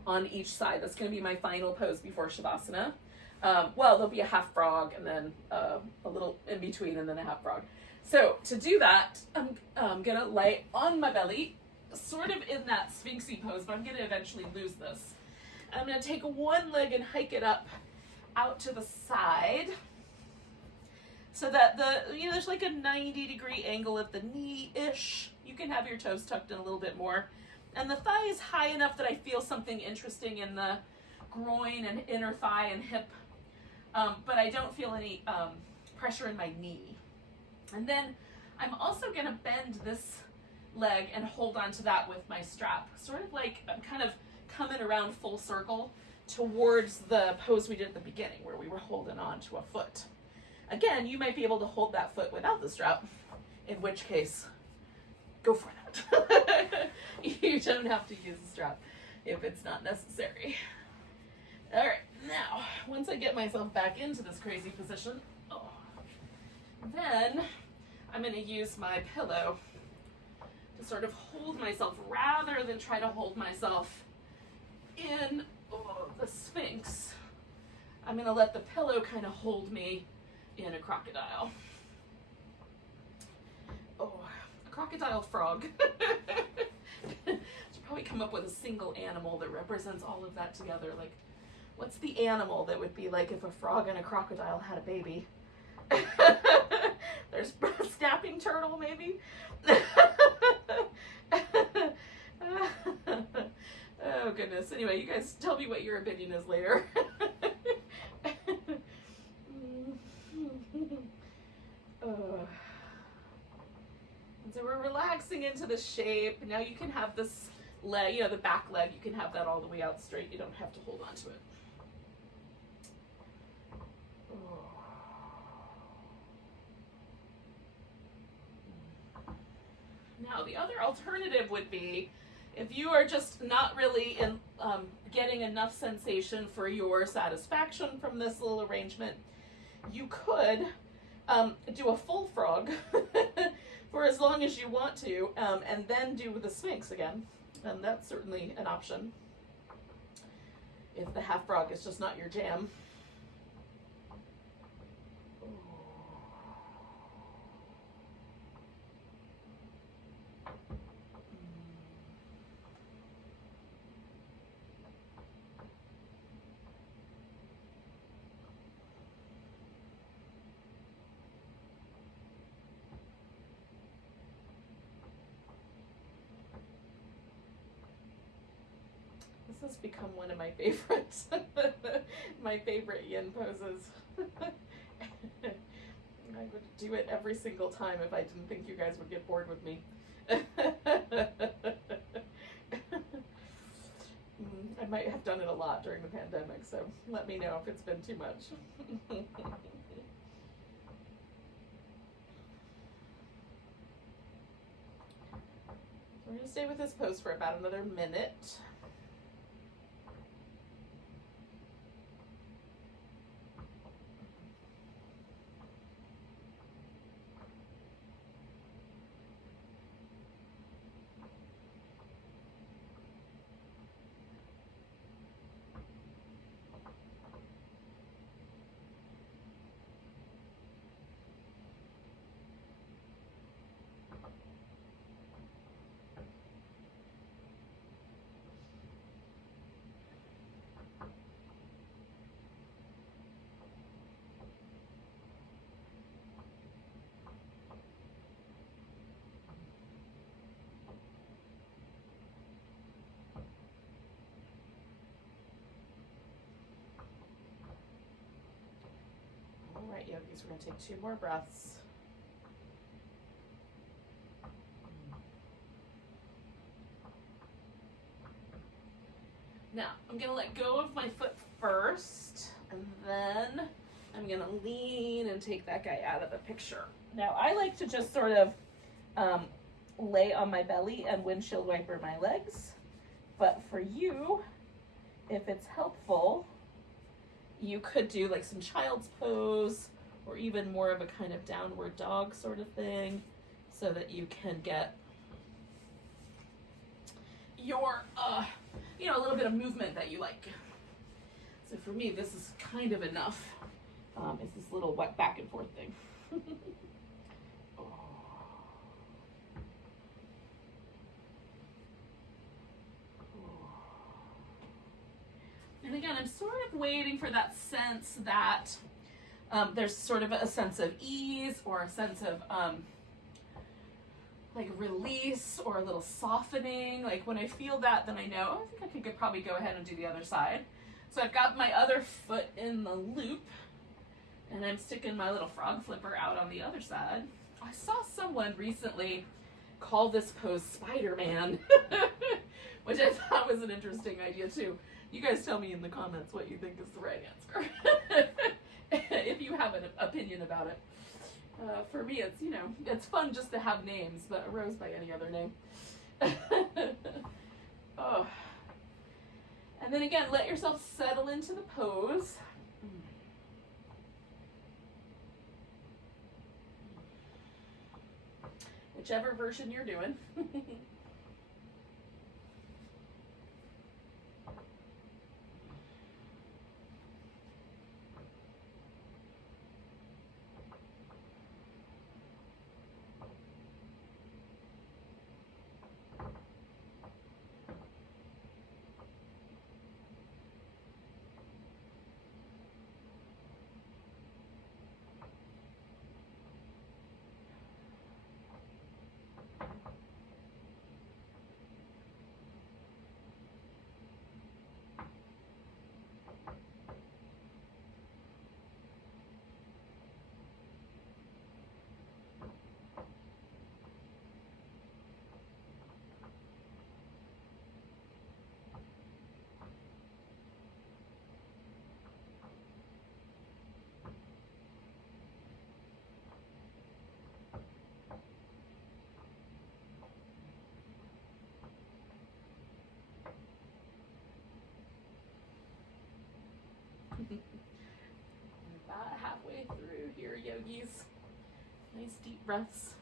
on each side. That's going to be my final pose before Shavasana. Well, there'll be a half frog, and then a little in between, and then a half frog. So to do that, I'm going to lay on my belly, sort of in that sphinxy pose, but I'm going to eventually lose this. I'm going to take one leg and hike it up out to the side so that there's like a 90-degree angle at the knee-ish. You can have your toes tucked in a little bit more. And the thigh is high enough that I feel something interesting in the groin and inner thigh and hip, but I don't feel any pressure in my knee. And then I'm also going to bend this leg and hold on to that with my strap, sort of like I'm kind of coming around full circle towards the pose we did at the beginning where we were holding on to a foot. Again, you might be able to hold that foot without the strap, in which case, go for that. You don't have to use the strap if it's not necessary. All right, now, once I get myself back into this crazy position, then I'm going to use my pillow to sort of hold myself rather than try to hold myself in the Sphinx. I'm going to let the pillow kind of hold me in a crocodile. Oh, a crocodile frog. Should probably come up with a single animal that represents all of that together. Like, what's the animal that would be like if a frog and a crocodile had a baby? There's a snapping turtle, maybe? Oh, goodness. Anyway, you guys tell me what your opinion is later. So we're relaxing into the shape. Now you can have this leg, the back leg, you can have that all the way out straight. You don't have to hold on to it. Now the other alternative would be if you are just not really getting enough sensation for your satisfaction from this little arrangement, you could do a full frog for as long as you want to, and then do the Sphinx again. And that's certainly an option. if the half frog is just not your jam. This has become one of my favorites, my favorite yin poses. I would do it every single time if I didn't think you guys would get bored with me. I might have done it a lot during the pandemic, so let me know if it's been too much. We're going to stay with this pose for about another minute. All right, yogis, we're going to take 2 more breaths. Now, I'm going to let go of my foot first, and then I'm going to lean and take that guy out of the picture. Now, I like to just sort of lay on my belly and windshield wiper my legs, but for you, if it's helpful, you could do like some child's pose or even more of a kind of downward dog sort of thing so that you can get your, a little bit of movement that you like. So for me, this is kind of enough. It's this little wet back and forth thing. And again, I'm sort of waiting for that sense that there's sort of a sense of ease or a sense of like release or a little softening. Like when I feel that, then I know, I think I could probably go ahead and do the other side. So I've got my other foot in the loop and I'm sticking my little frog flipper out on the other side. I saw someone recently call this pose Spider-Man, which I thought was an interesting idea too. You guys tell me in the comments what you think is the right answer. If you have an opinion about it. For me, it's, it's fun just to have names, but a rose by any other name. Oh. And then again, let yourself settle into the pose. Whichever version you're doing. About halfway through here, yogis. Nice deep breaths.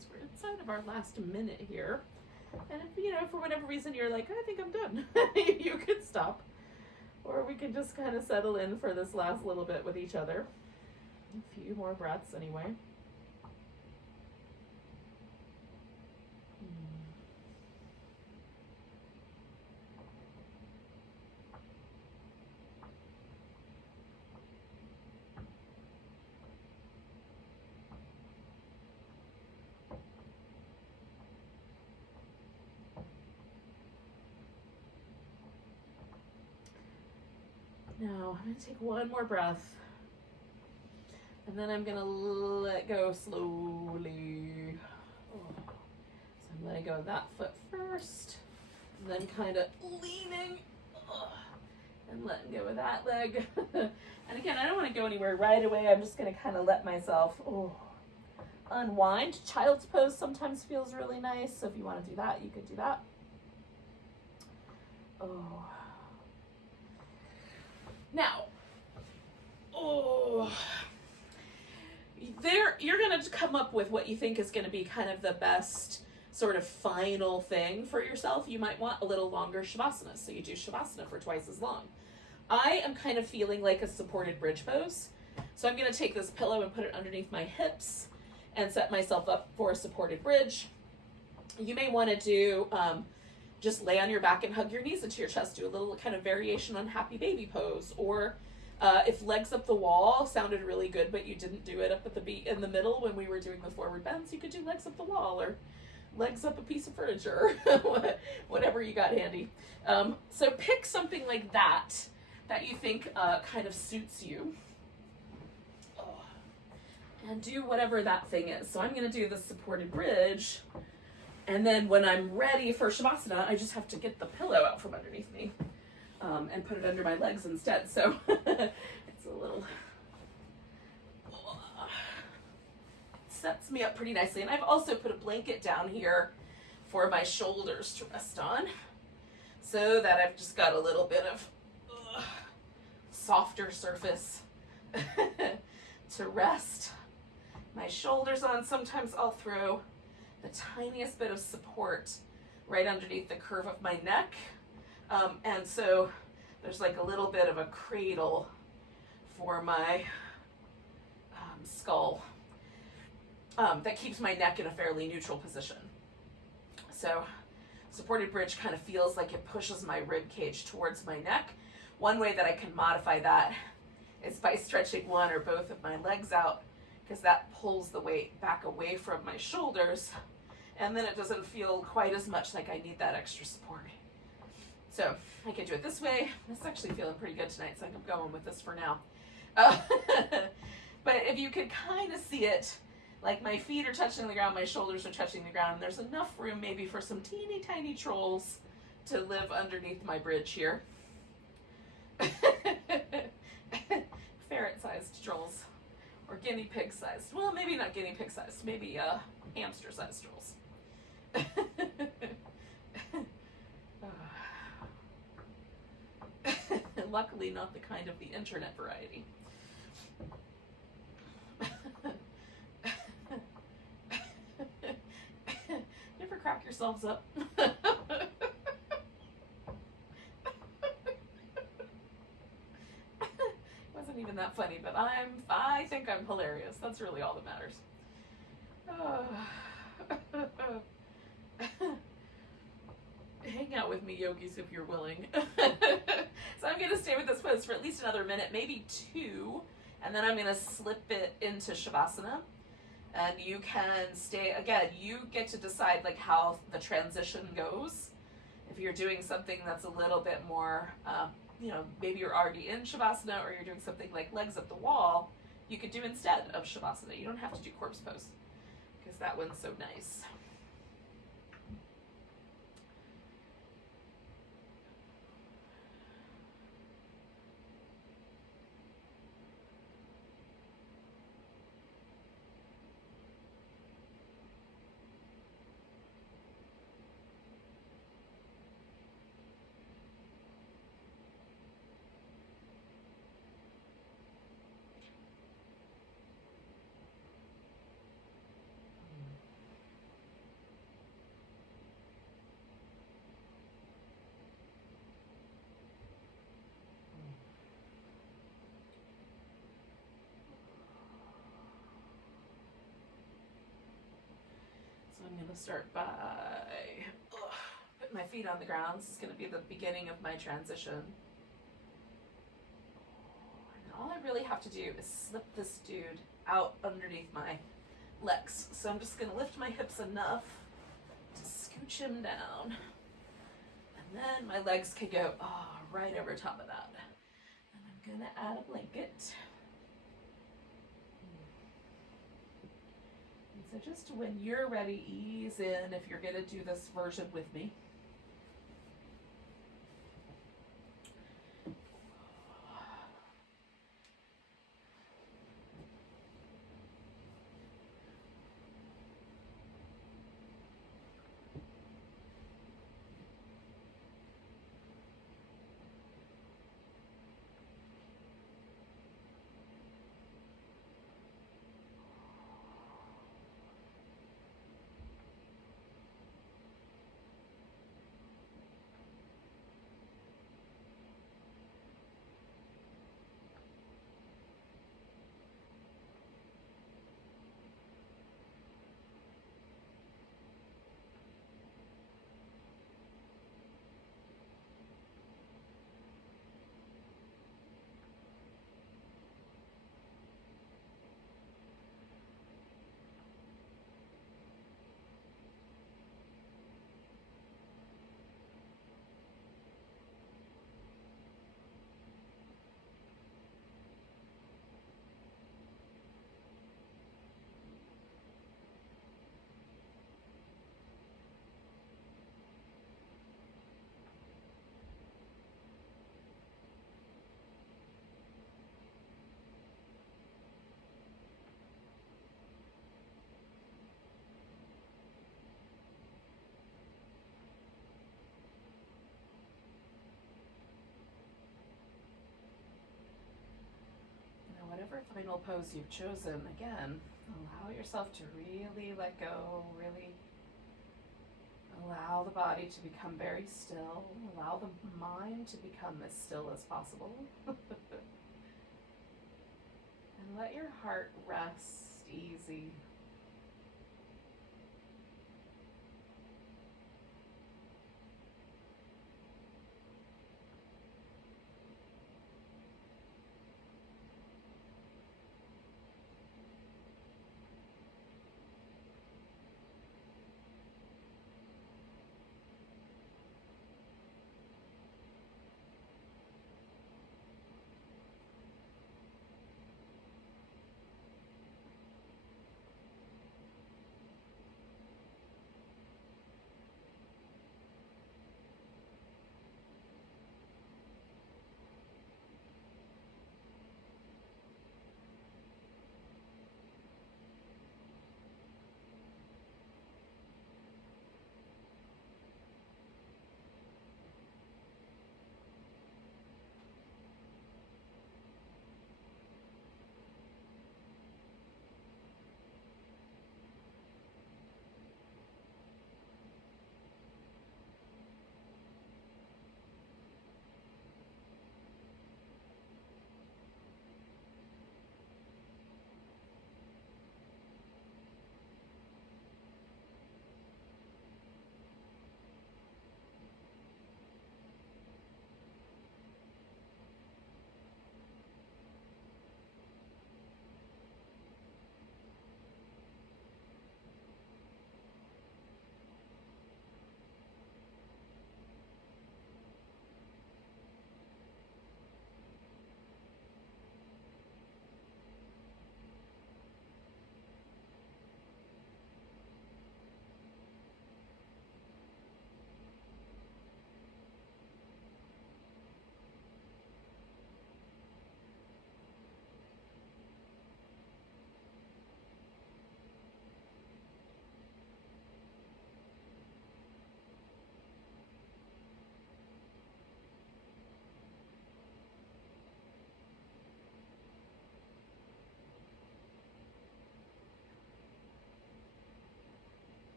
hummies. We're inside of our last minute here. And if, you know, for whatever reason you're like, I think I'm done, you can stop. Or we can just kind of settle in for this last little bit with each other. A few more breaths anyway. Now, I'm going to take one more breath. And then I'm going to let go slowly. Oh. So I'm letting go of that foot first. And then kind of leaning. And letting go of that leg. And again, I don't want to go anywhere right away. I'm just going to kind of let myself unwind. Child's pose sometimes feels really nice. So if you want to do that, you could do that. Now, you're going to come up with what you think is going to be kind of the best sort of final thing for yourself. You might want a little longer shavasana, so you do shavasana for twice as long. I am kind of feeling like a supported bridge pose. So I'm going to take this pillow and put it underneath my hips and set myself up for a supported bridge. You may want to do just lay on your back and hug your knees into your chest. Do a little kind of variation on happy baby pose. Or if legs up the wall sounded really good, but you didn't do it up at the beat in the middle when we were doing the forward bends, you could do legs up the wall or legs up a piece of furniture, whatever you got handy. So pick something like that you think kind of suits you. And do whatever that thing is. So I'm going to do the supported bridge. And then when I'm ready for shavasana, I just have to get the pillow out from underneath me and put it under my legs instead. So it's a little, it sets me up pretty nicely. And I've also put a blanket down here for my shoulders to rest on so that I've just got a little bit of softer surface to rest my shoulders on. Sometimes I'll throw the tiniest bit of support right underneath the curve of my neck. And so there's like a little bit of a cradle for my skull that keeps my neck in a fairly neutral position. So supported bridge kind of feels like it pushes my rib cage towards my neck. One way that I can modify that is by stretching one or both of my legs out, because that pulls the weight back away from my shoulders, and then it doesn't feel quite as much like I need that extra support. So I can do it this way. It's actually feeling pretty good tonight, so I'm going with this for now. But if you could kind of see it, like my feet are touching the ground, my shoulders are touching the ground, and there's enough room maybe for some teeny tiny trolls to live underneath my bridge here. Ferret-sized trolls. Or guinea pig-sized. Well, maybe not guinea pig-sized. Maybe hamster-sized trolls. Luckily, not the kind of the internet variety. You ever crack yourselves up? Even that funny, but I think I'm hilarious. That's really all that matters. Hang out with me, yogis, if you're willing. So I'm going to stay with this pose for at least another minute, maybe two, and then I'm going to slip it into shavasana. And you can stay, again, you get to decide like how the transition goes. If you're doing something that's a little bit more maybe you're already in shavasana, or you're doing something like legs up the wall, you could do instead of shavasana. You don't have to do corpse pose, because that one's so nice. I'm going to start by putting my feet on the ground. This is going to be the beginning of my transition. And all I really have to do is slip this dude out underneath my legs. So I'm just going to lift my hips enough to scooch him down. And then my legs can go right over top of that. And I'm going to add a blanket. And so just when you're ready, ease in if you're going to do this version with me. Whatever final pose you've chosen, again, allow yourself to really let go, really allow the body to become very still, allow the mind to become as still as possible, and let your heart rest easy.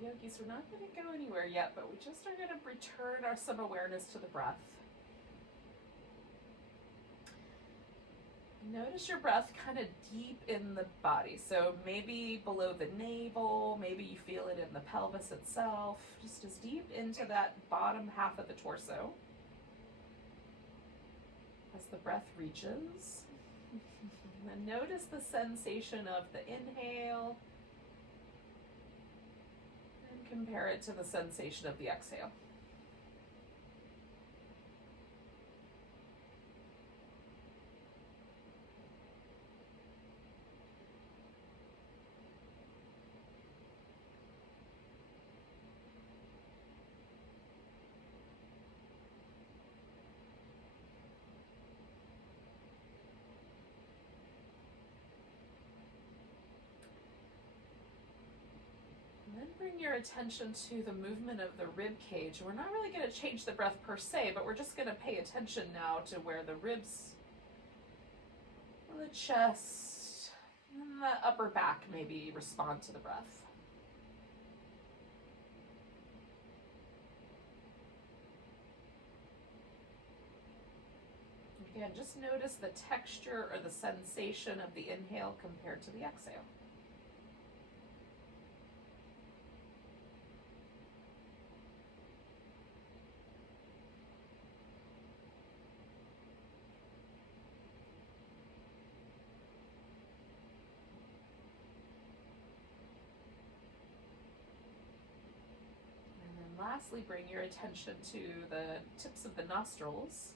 Yogis, we're not going to go anywhere yet, but we just are going to return some awareness to the breath. Notice your breath kind of deep in the body. So maybe below the navel, maybe you feel it in the pelvis itself, just as deep into that bottom half of the torso. As the breath reaches, and notice the sensation of the inhale and compare it to the sensation of the exhale. Then bring your attention to the movement of the rib cage. We're not really going to change the breath per se, but we're just going to pay attention now to where the ribs, the chest, and the upper back maybe respond to the breath. Again, just notice the texture or the sensation of the inhale compared to the exhale. Lastly, bring your attention to the tips of the nostrils.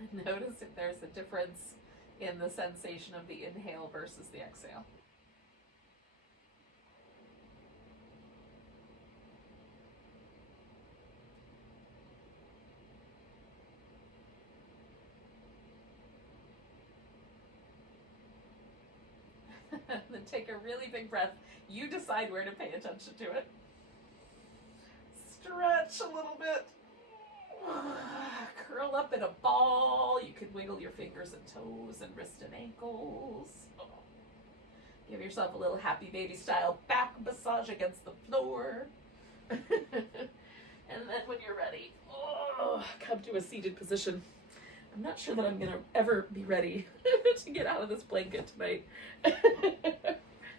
And notice if there's a difference in the sensation of the inhale versus the exhale. Then take a really big breath. You decide where to pay attention to it. Stretch a little bit. Curl up in a ball. You can wiggle your fingers and toes and wrist and ankles. Give yourself a little happy baby style back massage against the floor. And then when you're ready, come to a seated position. I'm not sure that I'm going to ever be ready to get out of this blanket tonight.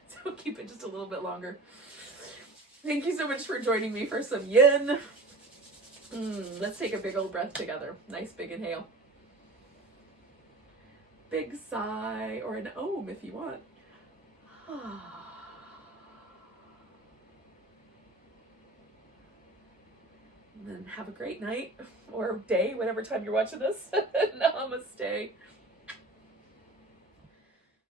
So keep it just a little bit longer. Thank you so much for joining me for some yin. Let's take a big old breath together. Nice big inhale. Big sigh, or an om if you want. And then have a great night or day, whatever time you're watching this. Namaste.